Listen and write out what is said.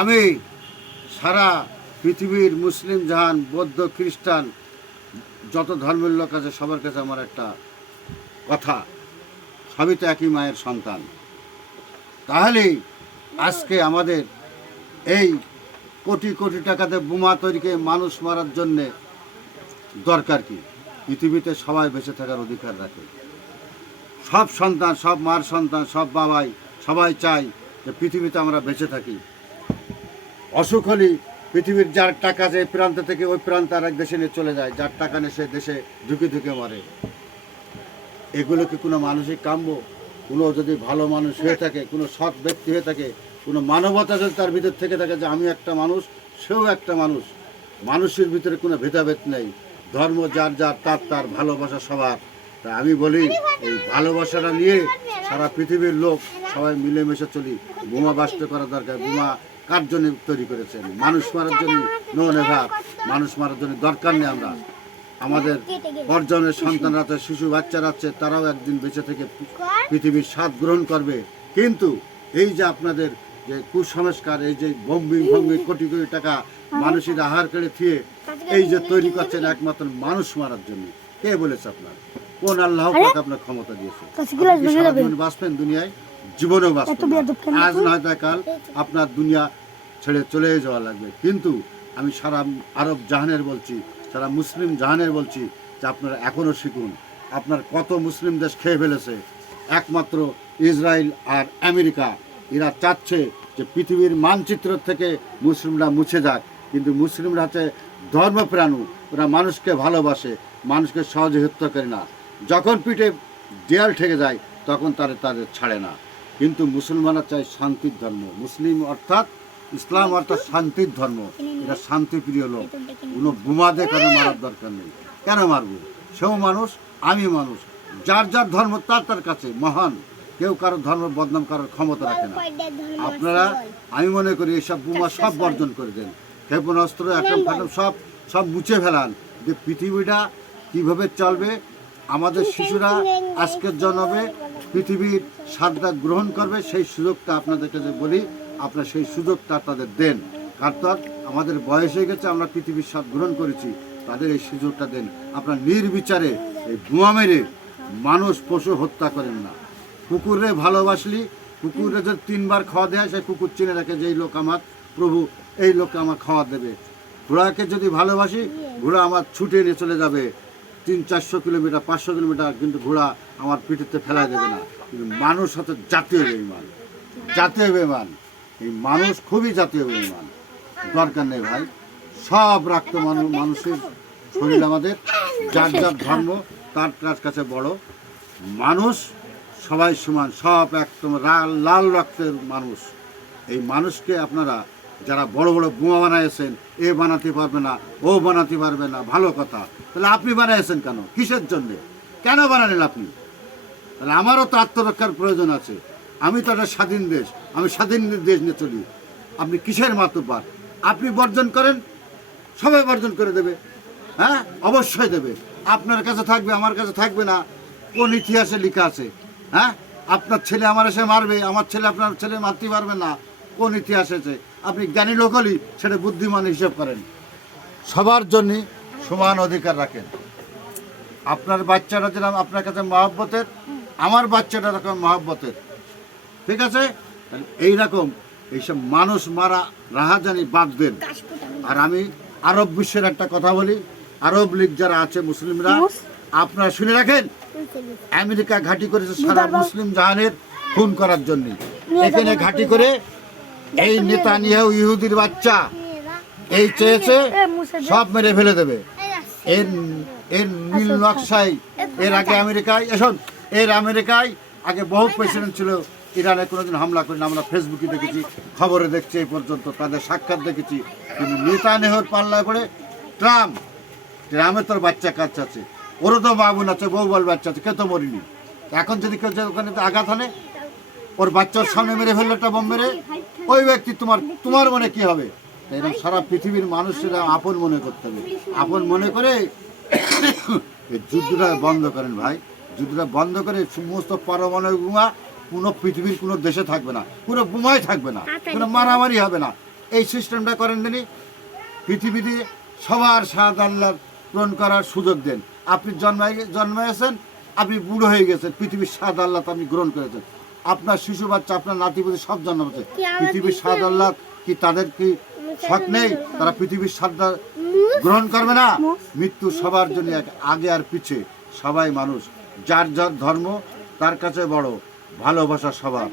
আমি সারা পৃথিবীর মুসলিম জাহান, বৌদ্ধ, খ্রিস্টান, যত ধর্মের লোক আছে সবার কাছে আমার একটা কথা, সবই তো একই মায়ের সন্তান। তাহলেই আজকে আমাদের এই কোটি কোটি টাকাতে বোমা তৈরিকে মানুষ মারার জন্যে দরকার কি? পৃথিবীতে সবাই বেঁচে থাকার অধিকার রাখে। সব সন্তান, সব মার সন্তান, সব বাবাই সবাই চায় যে পৃথিবীতে আমরা বেঁচে থাকি। অসুখ হলে পৃথিবীর যার টাকা যে প্রান্ত থেকে ওই প্রান্ত আর এক দেশে নিয়ে চলে যায়, যার টাকা নেই সে দেশে ঢুকে ঢুকে মরে। এগুলো কি কোনো মানসিক কাম্য? কোনো যদি ভালো মানুষ হয়ে থাকে, কোনো সৎ ব্যক্তি হয়ে থাকে, কোনো মানবতা যদি তার ভিতর থেকে থাকে যে আমি একটা মানুষ, সেও একটা মানুষ, মানুষের ভিতরে কোনো ভেদাভেদ নেই, ধর্ম যার যার, তার তার, ভালোবাসা সবার। তা আমি বলি এই ভালোবাসাটা নিয়ে সারা পৃথিবীর লোক সবাই মিলেমিশে চলি। বোমা বাস্ট করা দরকার। বোমা কার জন্য তৈরি করেছেন? মানুষ মারার জন্য? No never. মানুষ মারার জন্য দরকার নেই। আমরা আমাদের পরজনের সন্তানরা আছে, শিশু বাচ্চারা আছে, তারাও একদিন বেঁচে থেকে পৃথিবীর স্বাদ গ্রহণ করবে। কিন্তু এই যে আপনাদের যে কুসংস্কার, এই যে বম্বিং কোটি কোটি টাকা মানুষের আহার করে থিয়ে এই যে তৈরি করছেন একমাত্র মানুষ মারার জন্য, কে বলেছে? আপনার কোন আল্লাহ পাক আপনার ক্ষমতা দিয়েছে? বাঁচবেন দুনিয়ায়, জীবনেও বাঁচবেন। আজ নয় তা কাল আপনার দুনিয়া ছেড়ে চলে যাওয়া লাগবে। কিন্তু আমি সারা আরব জাহানের বলছি, সারা মুসলিম জাহানের বলছি যে আপনারা এখনও শিখুন। আপনার কত মুসলিম দেশ খেয়ে ফেলেছে। একমাত্র ইসরায়েল আর আমেরিকা এরা চাচ্ছে যে পৃথিবীর মানচিত্র থেকে মুসলিমরা মুছে যাক। কিন্তু মুসলিমরা হচ্ছে ধর্মপ্রাণু, ওরা মানুষকে ভালোবাসে, মানুষকে সহজে হত্যা করে না। যখন পিঠে দেয়াল ঠেকে যায় তখন তাদের ছাড়ে না। কিন্তু মুসলমানরা চায় শান্তির ধর্ম। মুসলিম অর্থাৎ ইসলাম অর্থাৎ শান্তির ধর্ম। এটা শান্তিপ্রিয় লোক। কোনো বোমা দিয়ে কারো মারার দরকার নেই। কেন মারবো? সেও মানুষ, আমি মানুষ। যার যার ধর্ম তার তার কাছে মহান। কেউ কারো ধর্ম বদনাম করার ক্ষমতা রাখে না। আপনারা, আমি মনে করি এইসব বোমা সব বর্জন করে দেন। ক্ষেপণাস্ত্র, অ্যাটম ফাটম সব মুছে ফেলান। যে পৃথিবীটা কীভাবে চলবে, আমাদের শিশুরা আজকের জন্মে পৃথিবীর স্বাদটা গ্রহণ করবে, সেই সুযোগটা আপনাদেরকে যে বলি, আপনার সেই সুযোগটা তাদের দেন। কারণ আমাদের বয়স হয়ে গেছে, আমরা পৃথিবীর স্বাদ গ্রহণ করেছি, তাদের এই সুযোগটা দেন। আপনার নির্বিচারে এই বোমা মেরে মানুষ পশু হত্যা করেন না। কুকুরে ভালোবাসলি, কুকুরে যদি 3 বার খাওয়া দেয়, সেই কুকুর চিনে রাখে যে এই লোক আমার প্রভু, এই লোককে আমার খাওয়া দেবে। ঘোড়াকে যদি ভালোবাসি, ঘোড়া আমার ছুটে নিয়ে চলে যাবে 300-400 কিলোমিটার, 500 কিলোমিটার, কিন্তু ঘোড়া আমার পিঠেতে ফেলা দেবে না। কিন্তু মানুষ হচ্ছে জাতীয় বেঈমান, জাতীয় বেঈমান। এই মানুষ খুবই জাতীয় বেঈমান। দরকার নেই ভাই, সব রাখতে মানুষের শরীর আমাদের, যার যার ধর্ম তার কাছে বড়। মানুষ সবাই সমান, সব একদম লাল রক্তের মানুষ। এই মানুষকে আপনারা যারা বড় বড় বোমা বানাইছেন, এ বানাতে পারবে না, ও বানাতে পারবে না, ভালো কথা। তাহলে আপনি বানাইছেন কেন? কিসের জন্যে? কেন বানালেন আপনি? তাহলে আমারও তো আত্মরক্ষার প্রয়োজন আছে। আমি তো একটা স্বাধীন দেশ, আমি স্বাধীন দেশ নিয়ে চলি। আপনি কিসের মাতুব্বার? আপনি বর্জন করেন, সবাই বর্জন করে দেবে। হ্যাঁ, অবশ্যই দেবে। আপনার কাছে থাকবে, আমার কাছে থাকবে না। কোন ইতিহাসে লেখা আছে? হ্যাঁ, আপনার ছেলে আমার এসে মারবে, আমার ছেলে আপনার ছেলে মারতে পারবে না, কোন ইতিহাস আছে? আপনি জ্ঞানী লোক হলেই সেটা বুদ্ধিমান হিসেব করেন। সবার জন্যে সমান অধিকার রাখেন। আপনার বাচ্চারা যেরকম আপনার কাছে মহব্বতের, আমার বাচ্চাটা এরকম মহব্বতের। ঠিক আছে? এইরকম এইসব মানুষ মারা রাহাজানি বাদ দেন। আর আমি আরব বিশ্বের একটা কথা বলি, আরব লীগ যারা আছে মুসলিমরা, আপনারা শুনে রাখেন, আমেরিকা ঘাঁটি করেছে সারা মুসলিম জাহানের খুন করার জন্য। এখানে ঘাঁটি করে এই নেতানিয়াহু ইহুদির বাচ্চা এই চেয়েছে সব মেরে ফেলে দেবে। এর নীল নকশায় এর আগে আমেরিকায় আমেরিকায় আগে বহু প্রেসিডেন্ট ছিল, ইরানে কোনোদিন হামলা করেন। আমরা ফেসবুকে দেখেছি, খবরে দেখছি, এই পর্যন্ত তাদের সাক্ষাৎ দেখেছি। কিন্তু নেতানিয়াহুর পাল্লায় পড়ে ট্রাম্পের তোর বাচ্চা কাচ্চা আছে, ওরও তো বাবুন আছে, বউ বল বাচ্চা আছে, কেউ তো মরিনি। এখন যদি কেউ ওখানে আঘাত আনে, ওর বাচ্চার সামনে মেরে ফেললো একটা বোম মেরে, ওই ব্যক্তি তোমার মনে কি হবে? এরকম সারা পৃথিবীর মানুষেরা আপন মনে করতে হবে। আপন মনে করে এই যুদ্ধটা বন্ধ করেন ভাই। যুদ্ধটা বন্ধ করে সমস্ত পারমাণবিক বোমা কোনো পৃথিবীর কোনো দেশে থাকবে না, কোনো বোমাই থাকবে না, কোনো মারামারি হবে না। এই সিস্টেমটা করেন দিনই পৃথিবীতে সবার স্বাদ আল্লাহ পূরণ করার সুযোগ দেন। আপনি জন্মাইছেন, আপনি বুড়ো হয়ে গেছেন, পৃথিবীর স্বাদ আল্লাহ আপনি গ্রহণ করেছেন। আপনার শিশু বাচ্চা, আপনার নাতিপুতি সব জন্মাচ্ছে পৃথিবীর স্বাদ আল্লাহ। কি তাদের কি শখ নেই? তারা পৃথিবীর স্বাদটা গ্রহণ করবে না? মৃত্যু সবার জন্য এক, আগে আর পিছে সবাই মানুষ, যার যার ধর্ম তার কাছে বড়, ভালোবাসা সবার।